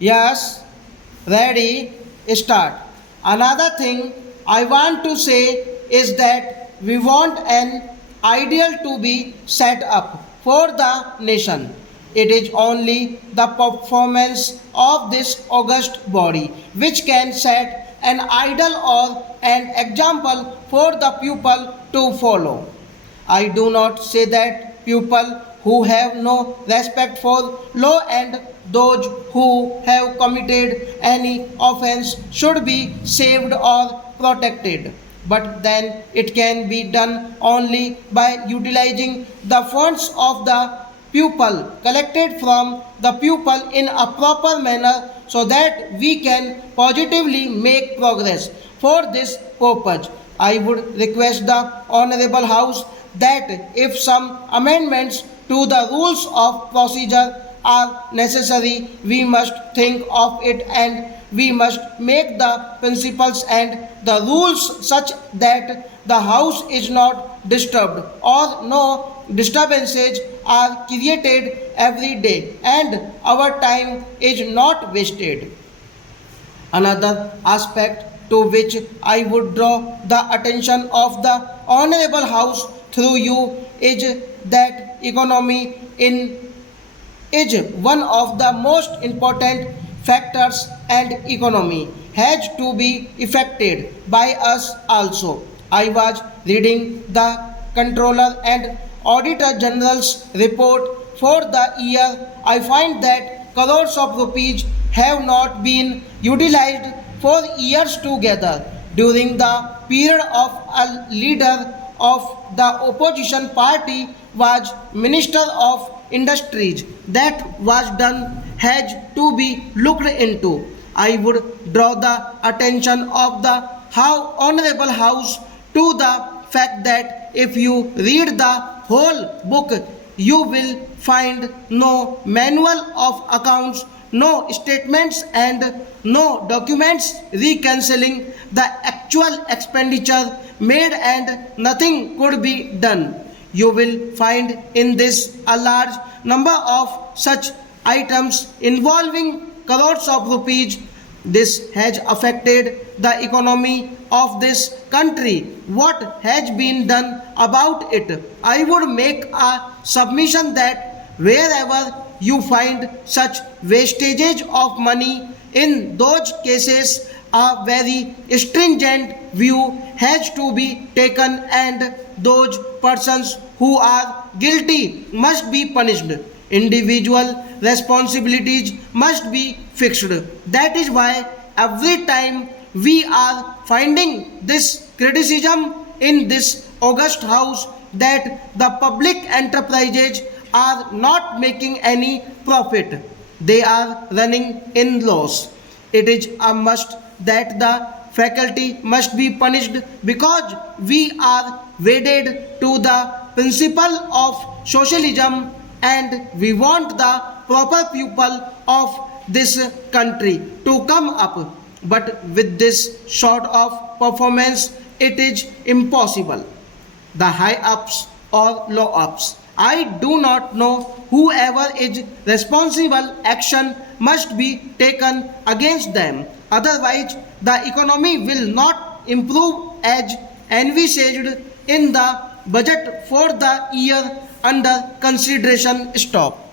Yes, ready, start. Another thing I want to say is that we want an ideal to be set up for the nation. It is only the performance of this august body which can set an ideal or an example for the pupil to follow. I do not say that people who have no respect for law and those who have committed any offense should be saved or protected. But then it can be done only by utilizing the funds of the pupil collected from the pupil in a proper manner so that we can positively make progress. For this purpose, I would request the Honorable House that if some amendments to the rules of procedure are necessary, we must think of it and we must make the principles and the rules such that the house is not disturbed or no disturbances are created every day and our time is not wasted. Another aspect to which I would draw the attention of the Honorable House through you is that economy in is one of the most important factors and economy has to be affected by us also. I was reading the Controller and Auditor General's report for the year. I find that crores of rupees have not been utilized for years together during the period of a leader of the opposition party was Minister of Industries. That was done has to be looked into. I would draw the attention of the how Honorable House to the fact that if you read the whole book, you will find no manual of accounts, no statements, and no documents reconciling the actual expenditure made, and nothing could be done. You will find in this a large number of such items involving crores of rupees. This has affected the economy of this country. What has been done about it? I would make a submission that wherever you find such wastages of money, in those cases a very stringent view has to be taken and those persons who are guilty must be punished. Individual responsibilities must be fixed. That is why every time we are finding this criticism in this august house that the public enterprises are not making any profit, they are running in loss. It is a must that the faculty must be punished because we are wedded to the principle of socialism and we want the proper pupil of this country to come up. But with this sort of performance, it is impossible. The high ups or low ups, I do not know, whoever is responsible, action must be taken against them. Otherwise, the economy will not improve as envisaged in the budget for the year under consideration. Stop.